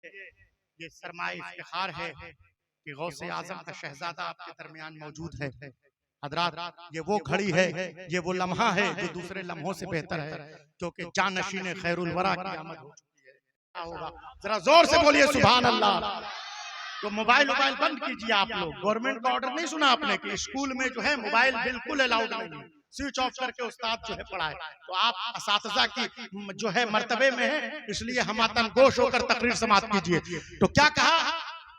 ये सरमाए इफ्तिखार है कि गौसे आजम का शहजादा आपके दरमियान मौजूद है। हजरात, ये वो घड़ी है, ये वो लम्हा है जो दूसरे लम्हों से बेहतर है, क्योंकि जानशीन खैरुल वरा की आमद हो चुकी है। क्या होगा? जरा जोर से बोलिए सुभान अल्लाह। तो मोबाइल बंद कीजिए आप लोग। गवर्नमेंट का ऑर्डर नहीं सुना आपने कि स्कूल में जो है मोबाइल बिल्कुल अलाउड नहीं है, स्विच ऑफ करके उस्ताद जो है पढ़ाए। तो आप असातिज़ा की जो है मर्तबे में है, इसलिए हमातन गोश होकर तकरीर समाप्त कीजिए। तो क्या कहा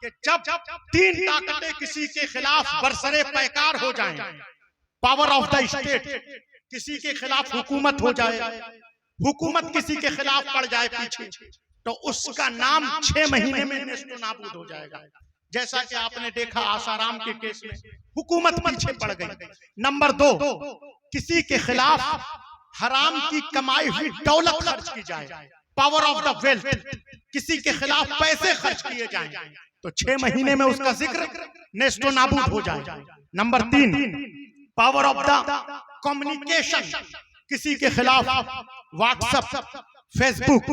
कि जब तीन ताकतें किसी के खिलाफ बरसरे पैकार हो जाएं, पावर ऑफ द स्टेट, किसी के खिलाफ हुकूमत हो जाए, हुकूमत किसी के खिलाफ पड़ जाए पीछे, तो उसका नाम 6 महीने में नेस्तो नाबूद हो जाएगा। जैसा कि आपने देखा आसाराम के केस में हुकूमत पीछे पड़ गई। नंबर 2, किसी के खिलाफ हराम की कमाई हुई दौलत खर्च की जाए, पावर ऑफ द वेल्थ, किसी के खिलाफ पैसे खर्च किए जाएं, तो 6 महीने में उसका जिक्र नेस्तो नाबूद हो जाए। Number 3, power of the communication, किसी के खिलाफ व्हाट्सएप, फेसबुक,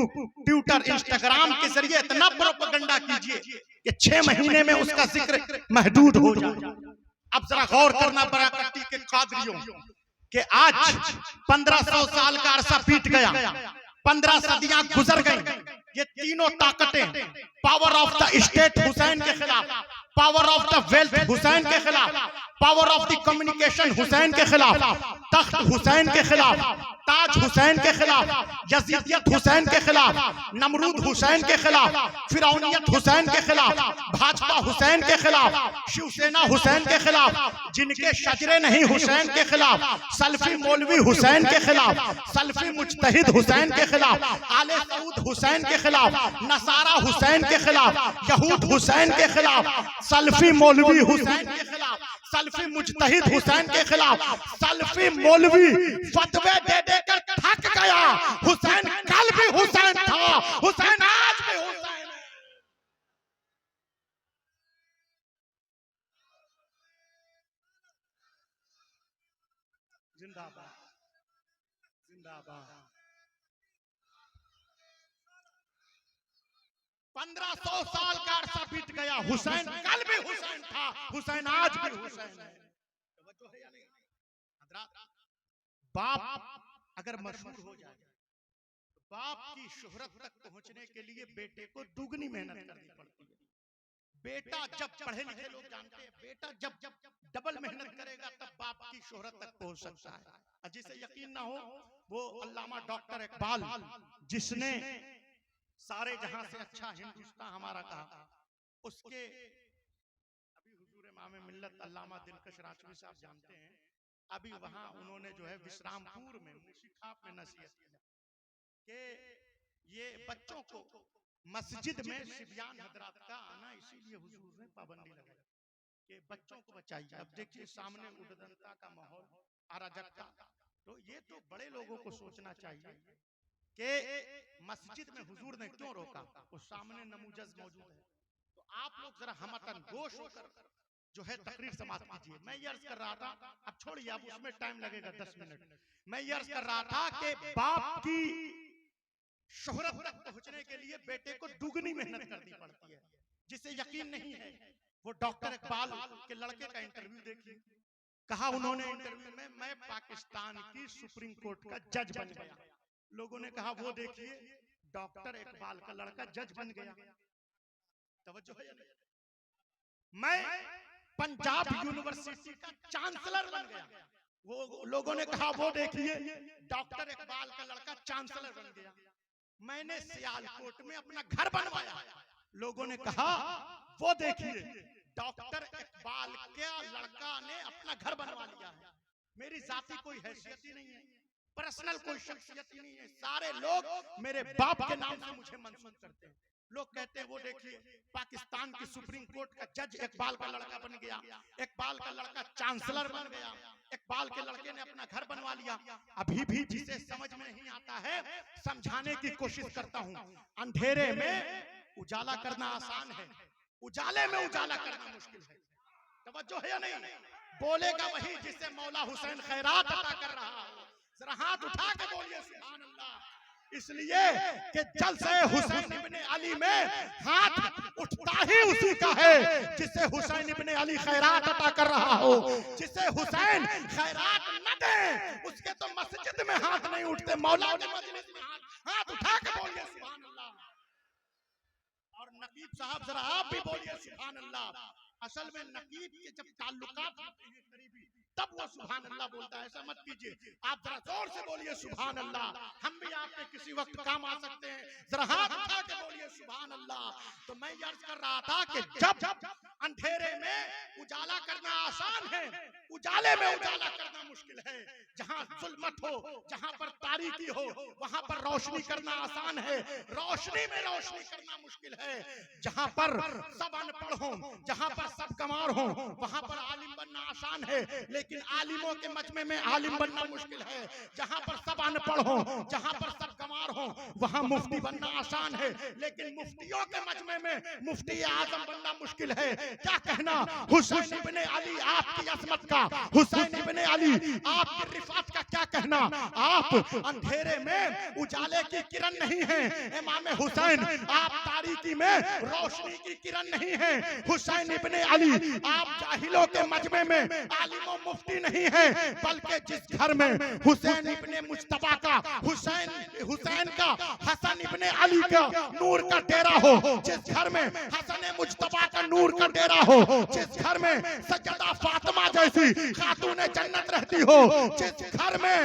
ट्विटर, इंस्टाग्राम के जरिए इतना प्रोपेगेंडा कीजिए कि 6 महीने में उसका जिक्र महदूद हो जाए। अब जरा गौर करना बराकट्टी के कादरियों कि आज 1500 साल का अरसा बीत गया, 15 सदियां गुजर गई। ये तीनों ताकतें, power of the state Hussain के खिलाफ, power of the wealth Hussain के खिलाफ, power of the communication Hussain के खिलाफ, तख्त हुसैन के खिलाफ, ताज हुसैन के खिलाफ, यजीदियत हुसैन के खिलाफ, नमरूद हुसैन के खिलाफ, फिरौनियत हुसैन के खिलाफ, भाजपा हुसैन के खिलाफ, शिवसेना हुसैन के खिलाफ, जिनके शजरे नहीं हुसैन के खिलाफ, सल्फी मौलवी हुसैन के खिलाफ, सल्फी मुजतहिद हुसैन के खिलाफ, आले सऊद हुसैन के खिलाफ, नसारा हुसैन के खिलाफ, यहूद हुसैन के खिलाफ, सल्फी मौलवी हुसैन के खिलाफ, सल्फी मुजतहिद हुसैन के खिलाफ, सल्फी मौलवी फतवे दे देकर थक गया। हुसैन कल भी हुसैन था, हुसैन आज भी हुसैन है। जिंदाबाद, जिंदाबाद। 1500 साल का अरसा बीत गया, हुसैन कल भी हुसैन था, हुसैन आज भी हुसैन है। तवज्जो है या नहीं? बाप अगर मशहूर हो जाए तो बाप की शोहरत तक पहुंचने के लिए बेटे को दुगनी मेहनत करनी पड़ती है। बेटा जब पढ़े लिखे लोग जानते हैं, बेटा जब डबल मेहनत करेगा तब बाप की शोहरत तक पहुंच सकता है। जिसे यकीन ना हो वो अल्लामा डॉक्टर इकबाल, जिसने सारे जहां से अच्छा हिंदुस्तान हमारा कहा, उसके अभी हुजूर इमाम मिल्लत अल्लामा दिलकश राजवी साहब जानते हैं, अभी वहां उन्होंने जो है विश्रामपुर में मुशीखाप में नसीहत किया कि ये बच्चों को मस्जिद में शिबियान हजरात का आना, इसीलिए हुजूर ने पाबंदी लगाई कि बच्चों को बचाइए। अब देखिए सामने उद्दंडता का माहौल, अराजकता, तो ये तो बड़े लोगों को सोचना चाहिए कि मस्जिद में हुजूर ने क्यों रोका, वो सामने नमूजज मौजूद है। तो आप लोग जरा हमतन गोश होकर जो है तकरीर समाप्त कीजिए। मैं ये अर्ज कर रहा था, अब छोड़िए, अब उसमें टाइम लगेगा 10 मिनट। मैं ये अर्ज कर रहा था कि बाप की शोहरत तक पहुंचने के लिए बेटे को दुगनी मेहनत करनी पड़ती है। जिसे यकीन नहीं है वो डॉक्टर इकबाल के लड़के का इंटरव्यू देखिए। कहा उन्होंने इंटरव्यू में, मैं पाकिस्तान की सुप्रीम कोर्ट का जज बन गया। लोगों ने कहा वो देखिए डॉक्टर इकबाल का लड़का जज बन गया। तवज्जो है या नहीं? मैं पंजाब यूनिवर्सिटी का चांसलर बन गया। वो लोगों ने कहा वो देखिए डॉक्टर इकबाल का लड़का चांसलर बन गया। मैंने सियालकोट में अपना घर बनवाया। लोगों ने कहा वो देखिए डॉक्टर इकबाल के लड़का ने अपना घर बनवा लिया है। मेरी जाति कोई हैसियत ही नहीं है, पर्सनल कोई शख्सियत ही नहीं है। सारे लोग मेरे बाप के नाम से मुझे मंसूब करते हैं। लोग कहते हैं वो देखिए पाकिस्तान की सुप्रीम कोर्ट का जज इकबाल का लड़का बन गया, इकबाल का लड़का चांसलर बन गया, इकबाल के लड़के ने अपना घर बनवा लिया। अभी भी जिसे समझ में नहीं आता है समझाने की कोशिश करता हूं। अंधेरे में उजाला करना आसान है, उजाले में उजाला करना मुश्किल है। तवज्जो है या नहीं? बोलेगा वही जिसे मौला हुसैन खैरात अता कर रहा हो। जरा हाथ उठा के बोलिए सुभान अल्लाह। इसलिए कि जल से हुसैन इब्ने अली में हाथ उठता ही उसी का है जिसे हुसैन इब्ने अली खैरात अता कर रहा हो। जिसे हुसैन खैरात न दे उसके तो मस्जिद में हाथ नहीं उठते, मौला के मजलिस में हाथ उठा के बोलिए सुभान अल्लाह। और नकीब साहब जरा आप भी बोलिए सुभान अल्लाह। असल में नकीब के जब ताल्लुकात होते हैं करीबी तब वो सुभान अल्लाह बोलता है, ऐसा मत कीजिए। आप जरा जोर से बोलिए सुभान अल्लाह। हम भी आपके किसी वक्त काम आ सकते हैं, जरा हाथ उठा के बोलिए सुभान अल्लाह। तो मैं अर्ज कर रहा था कि जब अंधेरे में उजाला करना आसान है, उजाले में उजाला करना मुश्किल है। जहां जुल्मत हो, जहां पर तारीकी हो, वहां पर रोशनी करना आसान है, रोशनी में रोशनी करना मुश्किल है। जहां पर सब अनपढ़ हो, जहां पर सब गंवार हो, वहां पर आलिम बनना आसान है, लेकिन आलिमों के मजमे में आलिम बनना मुश्किल है। जहां पर सब अनपढ़ हो, जहां पर सब गंवार हो, वहां मुफ्ती बनना आसान है, लेकिन मुफ्तियों के मजमे में मुफ्ती आजम बनना मुश्किल है। क्या कहना हुसैन इब्ने अली आपकी असमत का, हुसैन इब्ने अली आपकी रिफात का क्या कहना। आप अंधेरे में उजाले की किरण नहीं है, इमाम हुसैन आप तारीकी में रोशनी की किरण नहीं है। हुसैन इब्ने अली आप जाहिलों के मजमे में आलिमों मुफ्ती नहीं है, बल्कि जिस घर में हुसैन इब्ने मुज्तबा का, हुसैन का, हसन इब्ने अली का नूर का डेरा हो, जिस घर में हसन मुज्तबा का नूर का डेरा हो, जिस घर में सज्जदा फातिमा जैसी खातून जन्नत रहती हो, जिस घर में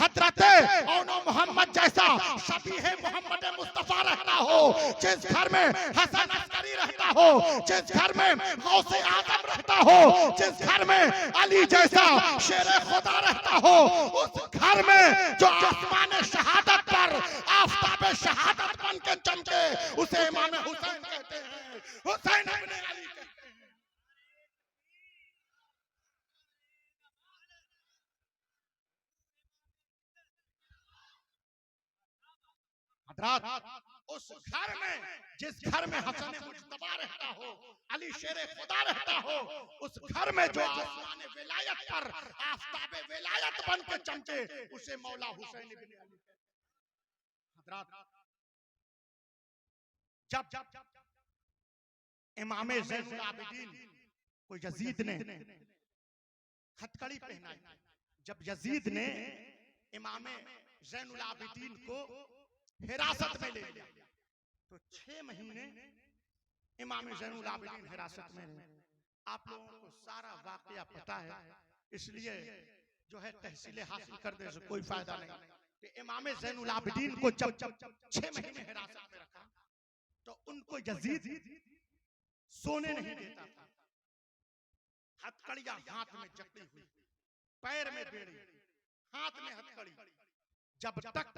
हजरत औनो मोहम्मद जैसा शबीह मोहम्मद मुस्तफा रहता हो, जिस घर में हसन अस्करी रहता हो, जिस घर में गौसे आजम रहता हो, जिस घर में अली जैसा शेर खुदा रहता हो, उस घर में जो आसमान शहादत पर आफताब शहादत बन के चमके उसे इमाम हुसैन कहते हैं, हुसैन इब्ने अली कहते हैं। उस घर में, जिस घर में हसन मुज्तबा रहता हो, अली शेर खुदा रहता हो, उस घर में जो आसमान विलायत पर आफताब विलायत बन के चमके उसे मौला हुसैन इब्ने अली। हजरात जब इमाम ज़ैनुल आबिदीन को यजीद ने हथकड़ी पहनाई, जब यजीद ने इमाम ज़ैनुल आबिदीन को हिरासत में ले लिया तो 6 महीने इमाम ज़ैनुल आबिदीन हिरासत में रहे। आप लोगों को सारा वाकया पता है, इसलिए जो है तहसील हासिल कर दे से कोई फायदा नहीं। कि इमाम ज़ैनुल आबिदीन को जब 6 महीने हिरासत में रखा तो उनको यजीद सोने नहीं देता था। हथकड़ियां हाथ में जकड़ी हुई, पैर में बेड़ी, हाथ में हथकड़ी, जब तक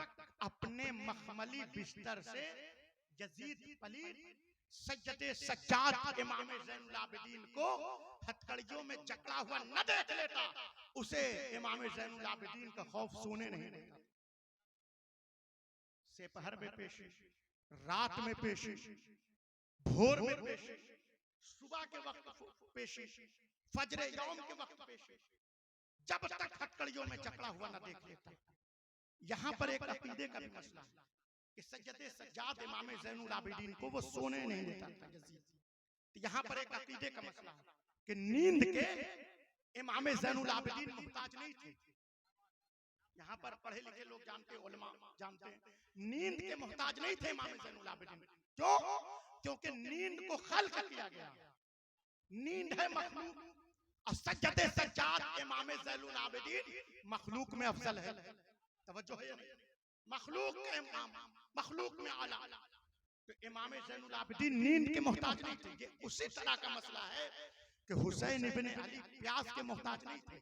अपने मखमली बिस्तर से यजीद पलीद सज्जदे सज्जाद इमाम ज़ैनुल आबिदीन को हथकड़ियों में जकड़ा हुआ न देख लेता, उसे इमाम ज़ैनुल आबिदीन का खौफ सोने नहीं देता। सेपहर में पेशी, रात में पेशी, भोर में पेशी, सुबह के वक्त पेशी, फजरे यौम के वक्त पेशी, जब तक हथकड़ियों में जकड़ा हुआ न देख लेता। यहाँ पर एक अकीदे का भी मसला है कि सज्जदे सज्जाद इमाम ज़ैनुल आबिदीन को वो सोने नहीं देता था यजीद। तो यहाँ पर एक अकीदे का मसला है कि नींद के इमाम ज़ैनुल आबिदीन मुहताज नहीं थे। यहाँ पर पढ़े लिखे लोग जानते, उलमा जानते हैं, नींद के मुहताज नहीं थे इमाम ज़ैनुल आबिदीन। क्यों? क्योंकि नींद को खल्क किया गया, नींद है मखलूक, और सज्जदे सज्जाद इमाम ज़ैनुल आबिदीन मखलूक में अफजल है। तवज्जो है, मखलूक के इमाम, मखलूक में आला। तो इमाम ज़ैनुल आबिदीन नींद के मोहताज नहीं थे। ये उसी तरह का मसला है कि हुसैन इब्ने अली प्यास के मोहताज नहीं थे,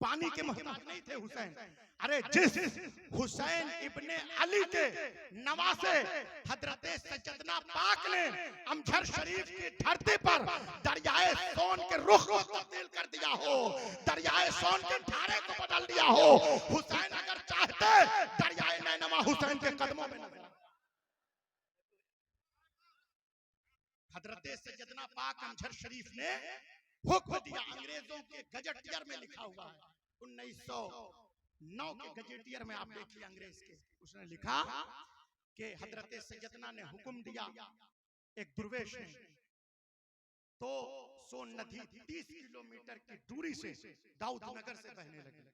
पानी के मोहताज नहीं थे हुसैन। अरे जिस हुसैन इब्ने अली के नवासे हजरत सैयदना पाक ने अमझर शरीफ की धरती पर दरियाए सोन के रुख को तब्दील कर दिया हो, दरियाए सोन के धारे को बदल दिया हो, हुसैन अगर चाहते दरियाए नैनवा हुसैन के कदमों में न। हजरत सैयदना पाक अमझर शरीफ ने हुक्म दिया, अंग्रेजों के गजटियर में लिखा हुआ है 1900 9 के गजेटियर में आप देखिए अंग्रेज के, उसने लिखा कि हजरत सैयदना ने हुक्म दिया एक दुर्वेश ने, तो सोन नदी 30 किलोमीटर की दूरी से दाऊद नगर से बहने लगी।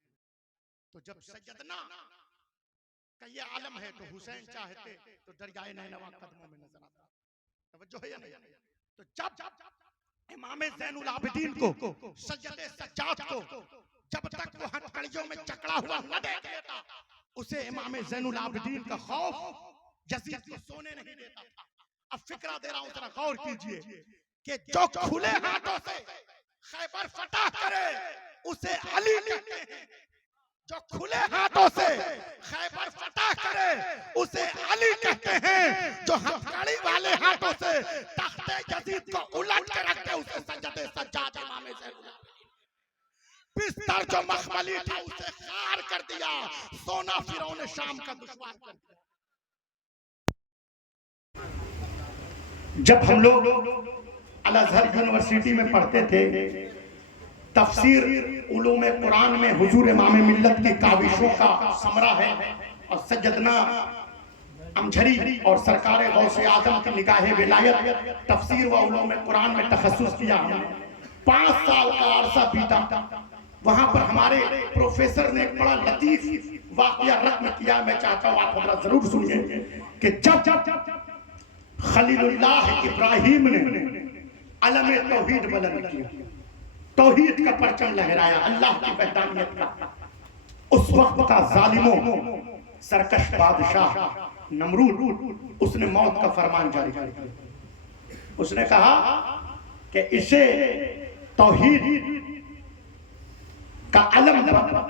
तो जब सैयदना का ये आलम है तो हुसैन चाहते तो दरियाए नैनवा कदमों में नजर आता। तवज्जो है या नहीं? तो जब इमाम ज़ैनुल आबिदीन को सज्जदे सज्जाद को जब तक वो हथकड़ियों में जकड़ा हुआ न देख लेता, उसे इमाम ज़ैनुल आबिदीन का खौफ यजीद को सोने नहीं देता था। अब फिक्रा दे रहा हूं, जरा गौर कीजिए कि जो खुले हाथों से खैबर फतह करे उसे अली कहते हैं, जो खुले हाथों से खैबर फतह करे उसे अली कहते हैं, जो हथकड़ी वाले हाथों से तख्ते यजीद को उलट के रखते उसे सज्जदे सज्जाद इमाम ज़ैनुल आबिदीन। बिस्तर जो मखमली था उसे खार कर दिया, सोना फिरौन शाम का दुश्मन कर दिया। जब हम लोग अल अज़हर यूनिवर्सिटी में पढ़ते थे, तफसीर उलूम कुरान में हुजूर इमाम मिल्लत की काविशों का समरा है और सज्जदना अमझरी और सरकार गौसे आजम की निगाहे विलायत तफसीर व उलूम कुरान में तखस्सुस किया हमने। 5 साल का अरसा बीता। वहां पर हमारे प्रोफेसर ने एक बड़ा लतीफ वाकया रकम किया, मैं चाहता हूं आप हमारा जरूर सुनिए कि जब खलीलुल्लाह इब्राहिम ने अलम तौहीद बुलंद किया, तौहीद का परचम लहराया, अल्लाह की वहदानियत का, उस वक्त का जालिमों सरकश बादशाह नमरूद उसने मौत का फरमान जारी कर दिया। उसने कहा कि इसे तौहीद का अलम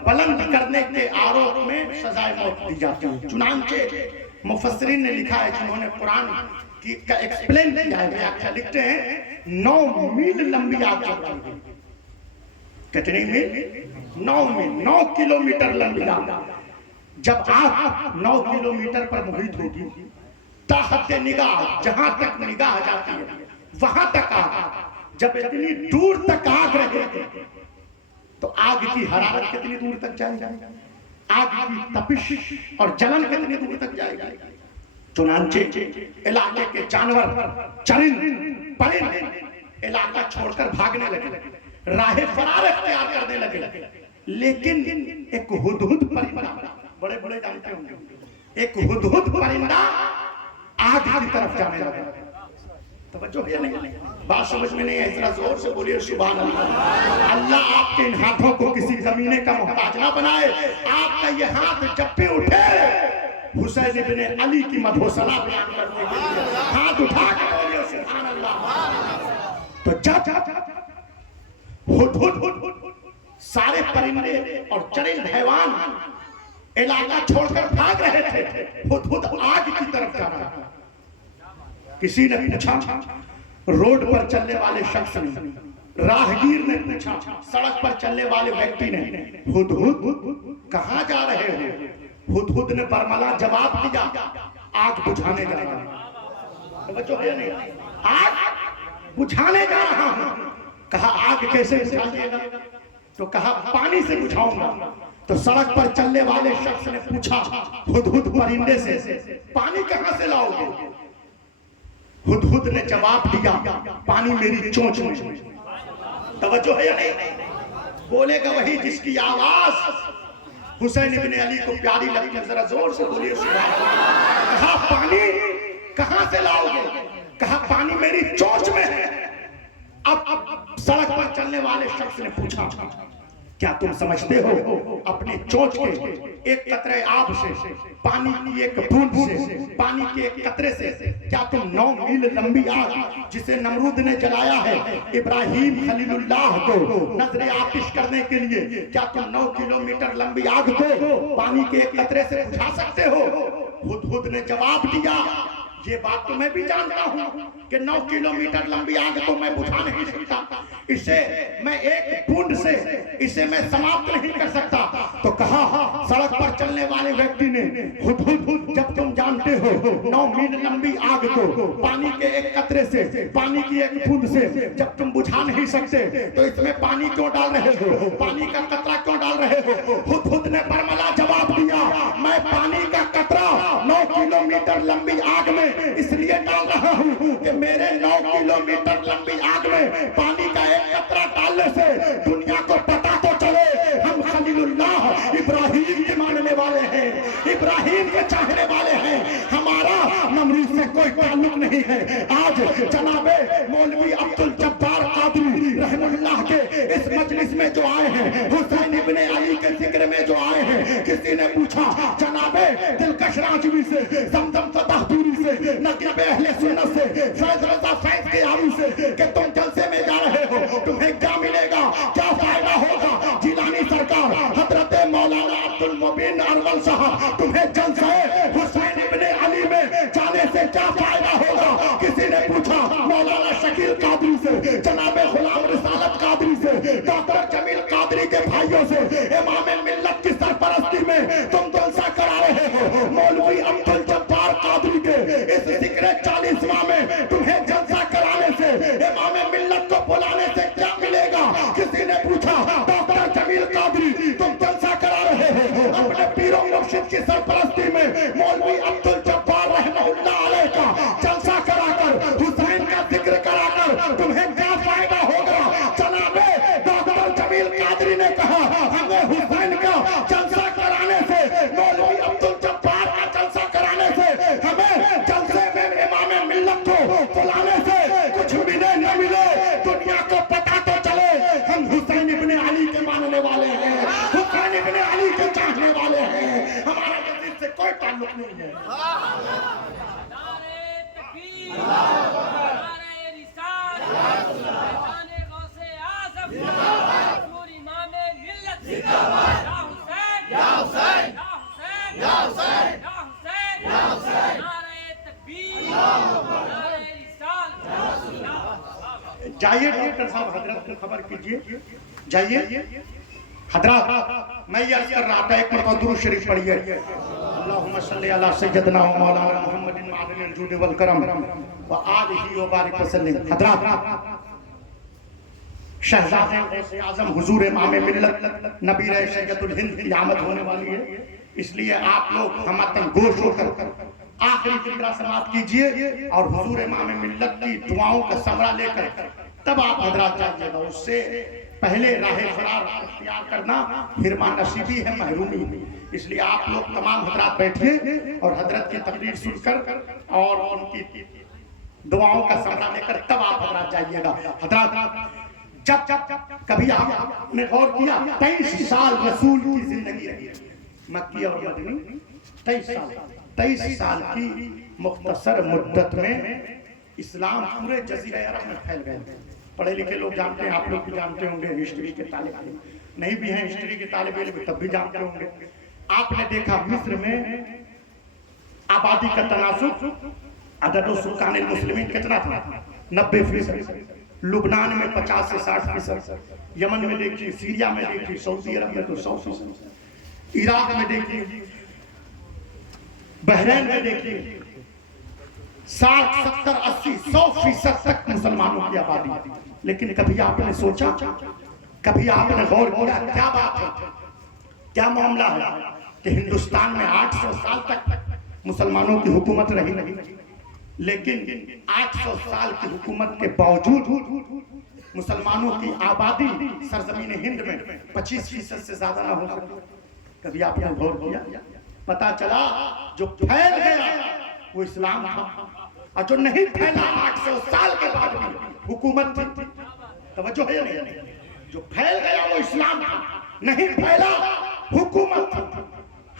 बुलंद करने के आरोप में सजाए मौत दी जाती है। चुनांचे मुफस्सिरीन ने लिखा है, जिन्होंने कुरान की का एक्सप्लेन किया है, व्याख्या लिखते हैं 9 मील लंबी आग जल रही है। कितनी मील? 9 मील, 9 किलोमीटर लंबी आग। जब आग 9 किलोमीटर पर मुहित होगी, ताहत निगाह, जहां तक निगाह जाती है वहां तक आग। जब इतनी दूर तक आग रहेगी तो आग की हरारत कितनी दूर तक जाएगी, आग की तपिश और जलन कितनी दूर तक जाएगी। चुनांचे इलाके के जानवर, चरिंद परिंद इलाका छोड़कर भागने लगे, राहे फरार इख्तियार करने लगे। लेकिन एक हुदहुद परिंदा, बड़े बड़े जानते होंगे, एक हुदहुद परिंदा आग की तरफ जाने लगा। तवज्जो है नहीं? बात समझ में नहीं है? इतना जोर से बोलिए सुभान अल्लाह। अल्लाह आपके इन हाथों को किसी कमीने का मोहताज ना बनाए। आपका ये हाथ जब भी उठे हुसैन इब्ने अली की मधोसना बयान करने के लिए हाथ उठा के बोलिए सुभान अल्लाह। तो जब हुदहुद सारे परिंदे और चरिंद हैवान इलाका छोड़कर भाग रहे थे, हुदहुद आग की तरफ जा रहा था। किसी ने पूछा, रोड पर चलने वाले शख्स ने, राहगीर ने पूछा, सड़क पर चलने वाले व्यक्ति ने, हुदहुद कहां जा रहे हो? हुदहुद ने बरमला जवाब दिया, आग बुझाने जा रहा हूं। बच्चों नहीं, आग बुझाने जा रहा हूं। कहा आग कैसे बुझाइएगा? तो कहा पानी से बुझाऊंगा। तो सड़क पर चलने वाले शख्स ने पूछा हुदहुद परिंदे से, पानी कहां से लाओगे? हुदहुद ने जवाब दिया, पानी मेरी चोंच में। तवज्जो है या नहीं? बोलेगा वही जिसकी आवाज हुसैन इब्ने अली को प्यारी लगी है। जरा जोर से बोलिए सुभान अल्लाह। कहा पानी कहां से लाओगे? कहा पानी मेरी चोंच में है। अब सड़क पर चलने वाले शख्स ने पूछा, क्या तुम समझते हो अपनी चोंच के एक कतरे आब से, पानी की एक बूंद से, पानी के एक कतरे से क्या तुम 9 मील लंबी आग जिसे नमरूद ने जलाया है इब्राहिम खलीलुल्लाह को नजरे आतिश करने के लिए, क्या तुम 9 किलोमीटर लंबी आग को पानी के एक कतरे से बुझा सकते हो? हुदहुद ने जवाब दिया, ये बात तो मैं भी जानता हूँ कि 9 किलोमीटर लंबी आग को मैं बुझा नहीं सकता, इसे मैं एक बूंद से इसे मैं समाप्त नहीं कर सकता। तो कहा सड़क पर चलने वाले व्यक्ति ने, हुदहुद जब तुम जानते हो 9 मील लंबी आग को पानी के एक कतरे से, पानी की एक बूंद से जब तुम बुझा नहीं सकते तो इसमें पानी क्यों डाल रहे हो, पानी का कतरा क्यों डाल रहे हो? हुदहुद ने बरमला जवाब दिया, मैं पानी का कतरा 9 किलोमीटर लंबी आग में इसलिए डाल रहा हूँ कि मेरे 9 किलोमीटर लंबी आग में पानी का एक कतरा डालने से दुनिया को पता तो चले हम खलीलुल्लाह इब्राहिम के मानने वाले हैं, इब्राहिम के चाहने वाले हैं, हमारा नमरूद से कोई ताल्लुक नहीं है। आज जनाबे मौलवी अब्दुल जब्बार कादरी रहमतुल्लाह के इस मजलिस में जो आए हैं, हुसैन इब्ने अली के जिक्र में जो आए हैं, किसी ने पूछा जनाबे दिलकश राजवी से, जमजम फताहपुरी से, नकीब अहले सुन्नत से, फैज रजा फैज के आलू से कि तुम जलसे में जा रहे हो, तुम्हें क्या मिलेगा, क्या फायदा होगा? जिलानी सरकार, हजरत मौलाना अब्दुल मुबीन अरवल साहब, तुम्हें जलसे हुसैन इब्ने अली में जाने से क्या फायदा होगा? किसी ने पूछा मौलाना शकील कादरी से, जनाबे गुलाम रिसालत कादरी से, डॉक्टर जमील कादरी के भाइयों से, इमाम मिल्लत की सरपरस्ती में तुम जलसा करा रहे हो, मौलवी अब्दुल जब्बार कादरी के इस जिक्र 40वां में तुम्हें जलसा कराने से, इमाम मिल्लत को बुलाने से क्या मिलेगा? किसी ने पूछा डॉक्टर जमील कादरी तुम जलसा करा रहे हो अपने पीरों मुर्शिद की सरपरस्ती में, मौलवी अब्दुल जब्बार रहमतुल्लाह अलैह का जलसा कराकर, हुसैन का जिक्र कराकर तुम्हें क्या फायदा होगा? जनाबे डॉक्टर जमील कादरी ने कहा हमें हुसैन का जलसा कराने से, मौलवी अब्दुल जब्बार का जलसा कराने से, हमें जलसे में इमाम मिल्लत को बुलाने से कुछ मिले न मिले, दुनिया को पता तो चले हम हुसैन इब्ने अली के मानने वाले हैं, हुसैन इब्ने अली के चाहने वाले हैं, हमारा मस्जिद से कोई ताल्लुक नहीं है। नारे तकबीर, नारे रिसालत, शैताने गौसे आज़म, हुजूर इमामे मिल्लत, या हुसैन, या हुसैन, या हुसैन, या हुसैन, या हुसैन, नारे तकबीर, नारे रिसालत, जाइए डॉक्टर साहब, हजरत को खबर कीजिए, जाइए हजरत। मैं ये अर्ज कर रहा था, एक मरतबा दुरूद शरीफ पढ़िए, अल्लाहुम्मा सल्ली अला सय्यदना व मौलाना मुहम्मदिन मादिनिल जूद वल करम व आलिहि व बारिक वसल्लम। हजरत शहजादे गौसे आजम हुजूर इमाम मिल्लत नबी रहे सैयदुल हिंद की आमद होने वाली है, इसलिए आप लोग हमतन गोश होकर आखिरी जिक्र समाप्त कीजिए और हुजूर इमाम मिल्लत की दुआओं का समरा लेकर तब आप हजरत जाइएगा। उससे पहले राहे फरार इख्तियार करना हिरमा नसीबी है, महरूमी है। इसलिए आप लोग तमाम हजरत बैठिए और हजरत की तकरीर सुनकर और उनकी दुआओं का समरा लेकर तब आप हजरत जाइएगा। हजरत जब जब कभी आपने गौर किया 23 साल रसूल की जिंदगी रही, मक्की और मदनी 23 साल की मुख्तसर मुद्दत में इस्लाम पूरे जजीरे अरब में फैल गए। पढ़े लिखे लोग जानते हैं, आप लोग भी जानते होंगे, हिस्ट्री के तालिब इल्म नहीं भी हैं, हिस्ट्री के तालिब इल्म तब भी जानते होंगे। आपने देखा मिस्र में आबादी का तनासुब, अदद सुल्तान मुस्लिमीन कितना था? 90%। लुबनान में 50 से 60%, यमन में देखिए, सीरिया में देखिए, सऊदी अरब में तो 100%, इराक में देखिए, बहरीन में देखिए 60, 70, 80, 100% तक मुसलमानों की आबादी। लेकिन कभी आपने सोचा, कभी आपने गौर किया क्या बात है, क्या मामला है कि हिंदुस्तान में 800 साल तक मुसलमानों की हुकूमत रही नहीं, लेकिन 800 साल की हुकूमत के बावजूद मुसलमानों की आबादी सरजमीन हिंद में 25% से ज्यादा ना हो सकी। कभी आपने गौर किया? पता चला जो फैल गया वो इस्लाम था, और जो नहीं फैला 800 साल के बाद भी हुकूमत थी। तवज्जो है नहीं? जो फैल गया वो इस्लाम था, नहीं फैला हुकूमत थी।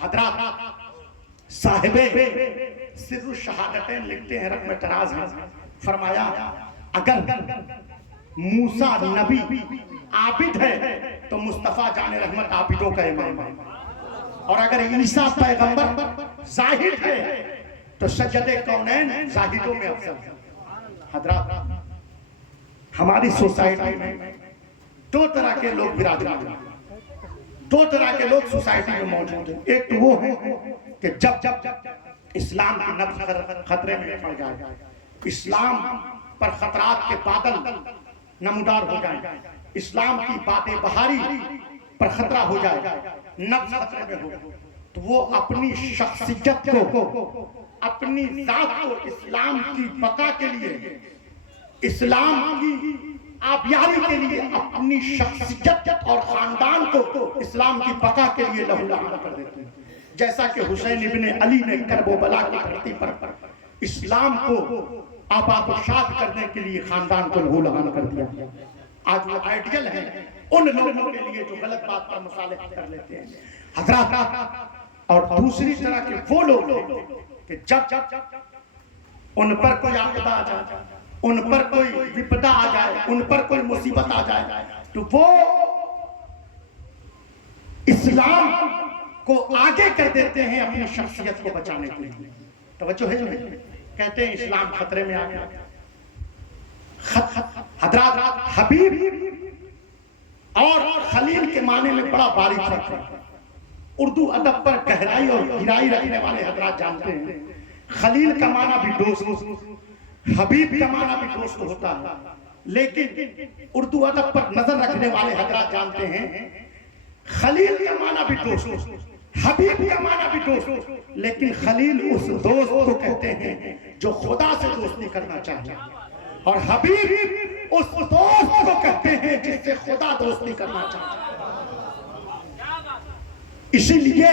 हजरत साहिबे सिर्र शहादतैन लिखते हैं, रकम तराज है, फरमाया अगर मूसा नबी आबिद है तो मुस्तफा जाने रहमत आबिदों का इमाम है, और अगर ईसा पैगंबर जाहिद है तो सज्जदे कौनैन जाहिदों में अफजल है। हजरात, हमारी सोसाइटी में दो तरह के लोग विराजमान हैं, दो तरह के लोग सोसाइटी में मौजूद हैं। एक तो वो है कि जब इस्लाम की नब्ज खतरे में पड़ जाए, इस्लाम पर खतरात के बादल नमूदार हो जाए, इस्लाम की बातें बहारी पर खतरा हो जाए, नब्ज खतरे में हो, तो वो अपनी शख्सियत को, अपनी जात को इस्लाम की बका के लिए, इस्लाम की आबियारी के लिए, अपनी शख्सियत और खानदान को इस्लाम की बका के लिए लहूलुहान कर देते हैं। जैसा कि हुसैन इब्ने अली ने करबला की धरती पर इस्लाम को आबाद करने के लिए खानदान को लहूलुहान कर दिया। आज वो आइडियल है उन लोगों के लिए जो गलत बात पर मुसालह कर लेते हैं हजरात। और दूसरी तरह के वो लोग कि जब उन पर कोई आपदा आ जाए, उन पर कोई विपदा आ जाए, उन पर कोई मुसीबत आ जाए, तो वो इस्लाम को आगे कर देते हैं अपनी शख्सियत को बचाने के लिए। तवज्जो है जो है, कहते हैं इस्लाम खतरे में आ गया। हजरात, हबीब और खलील के माने में बड़ा बारीक फर्क है। उर्दू अदब पर गहराई और गिराई रखने वाले हजरात जानते हैं, खलील का माना भी दोस्त, हबीब का माना भी दोस्त होता है, लेकिन उर्दू अदब पर नजर रखने वाले हजरात जानते हैं खलील का माना भी दोस्त, हबीब का माना भी दोस्त, लेकिन खलील उस दोस्त को कहते हैं जो खुदा से दोस्ती करना चाहते हैं, और हबीब उस दोस्त को कहते हैं जिससे खुदा दोस्ती करना चाहता है। इसीलिए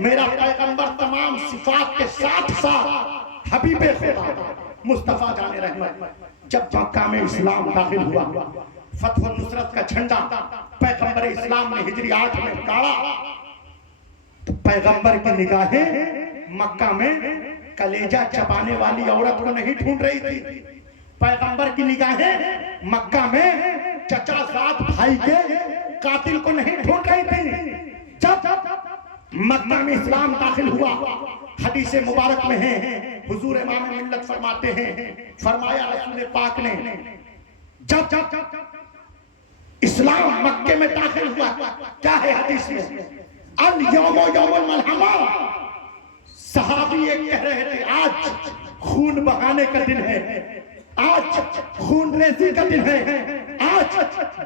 मेरा पैगंबर तमाम सिफात के साथ साथ हबीबे खुदा मुस्तफा जाने रहमत जब मक्का में इस्लाम दाखिल हुआ, फतह नुसरत का झंडा पैगंबर इस्लाम ने हिजरी 8 में गाड़ा, तो पैगंबर की निगाहें मक्का में कलेजा चबाने वाली औरत को नहीं ढूंढ रही थी, पैगंबर की निगाहें मक्का में चचाजाद भाई के कातिल को नहीं ढूंढ रही थी। जब मक्का में इस्लाम दाखिल हुआ, हदीस मुबारक में है, हुजूर इमाम मिल्लत फरमाते हैं, फरमाया रसूल पाक ने जब इस्लाम मक्के में दाखिल हुआ, क्या है हदीस में, अल यौमो यौमुल मलहमा, सहाबी एक कह रहे थे आज खून बहाने का दिन है, आज खून रेजी का दिन है, आज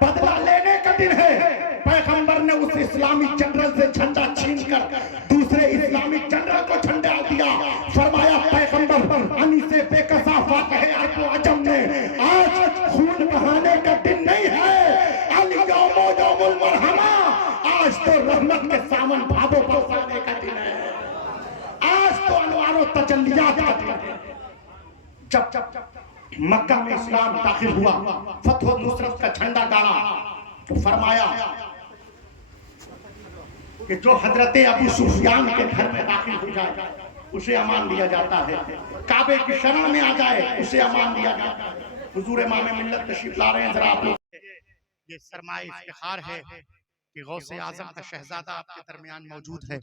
बदला लेने का दिन है। पैगंबर ने उस इस्लामी जनरल से झंडा छीनकर दूसरे इस्लामी जनरल को झंडा दिया, फरमाया पैगंबर अनी से बेकसाफा कहे आपको अजम ने, आज खून बहाने का दिन नहीं है, अल यौमो यौमुल मरहमा, आज तो रहमत के सावन भादों बरसाने का दिन है, आज तो अनवारो तजल्लियात का दिन है। जब मक्का में इस्लाम दाखिल हुआ, फतह नुसरत का झंडा गाड़ा, तो फरमाया कि जो हजरत अबू सुफियान के घर में दाखिल हो जाए उसे अमान दिया जाता है, काबे की शरण में आ जाए उसे अमान दिया जाता है। हुजूर इमाम मिल्लत तशरीफ ला रहे हैं, जरा आप लोग ये सरमाए इफ्तिखार है कि गौसे आजम का शहजादा आपके दरमियान मौजूद है।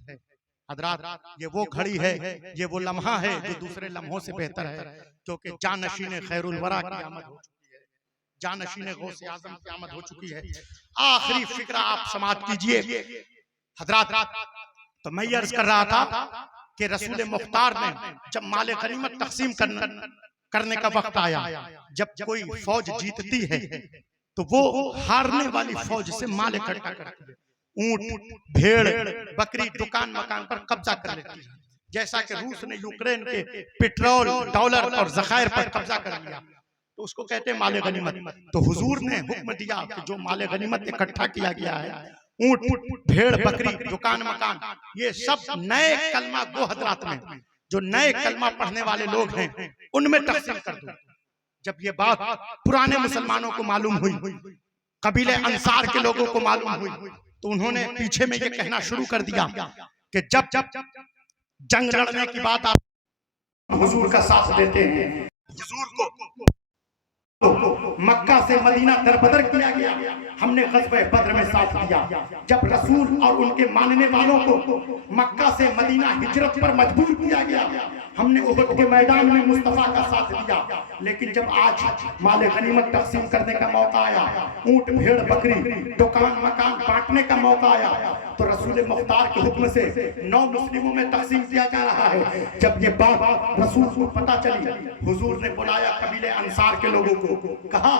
हजरात, ये वो घड़ी है, ये वो लम्हा है जो दूसरे लम्हों से बेहतर है, क्योंकि जानशीन खैरुल वरा की आमद हो चुकी है, जानशीन गौसे आजम की आमद हो चुकी है। आखिरी फिक्रा आप समाप्त कीजिए हजरात। तो मैं अर्ज कर रहा था कि रसूल मुख्तार ने जब माले गनीमत तकसीम करने का वक्त आया, जब कोई फौज जीतती है तो वो हारने वाली फौज से माल इकट्ठा करती है, ऊंट, भेड़, बकरी, दुकान मकान पर कब्जा कर लेती है। जैसा कि रूस ने यूक्रेन के पेट्रोल, डॉलर और जखायर पर कब्जा कर लिया, तो उसको कहते हैं माले गनीमत। तो हुजूर ने हुक्म दिया कि जो माले गनीमत इकट्ठा किया गया है, ऊंट, भेड़, बकरी, दुकान मकान, ये सब नए कलमा गो हजरात में जो नए कलमा पढ़ने वाले लोग हैं उनमें तकसीम कर दो। जब ये बात पुराने मुसलमानों को मालूम हुई, कबीले अंसार के लोगों को मालूम हुई, तो उन्होंने पीछे में ये कहना शुरू कर दिया कि जब जंग लड़ने की बात आप हुजूर का साथ देते हैं, हुजूर को मक्का से मदीना दरबदर किया गया, हमने ग़ज़वे बद्र में साथ दिया। जब रसूल और उनके मानने वालों को मक्का से मदीना हिजरत पर मजबूर किया गया, हमने उहद के मैदान में मुस्तफा का साथ दिया, लेकिन जब आज माल गनीमत तकसीम करने का मौका आया, ऊंट भेड़ बकरी दुकान मकान बांटने का मौका आया, तो रसूल मुख्तार के हुक्म से 9 मुस्लिमों में तकसीम किया जा रहा है। जब ये बात रसूल को पता चली, हुजूर ने बुलाया कबीले अंसार के लोगों को, कहा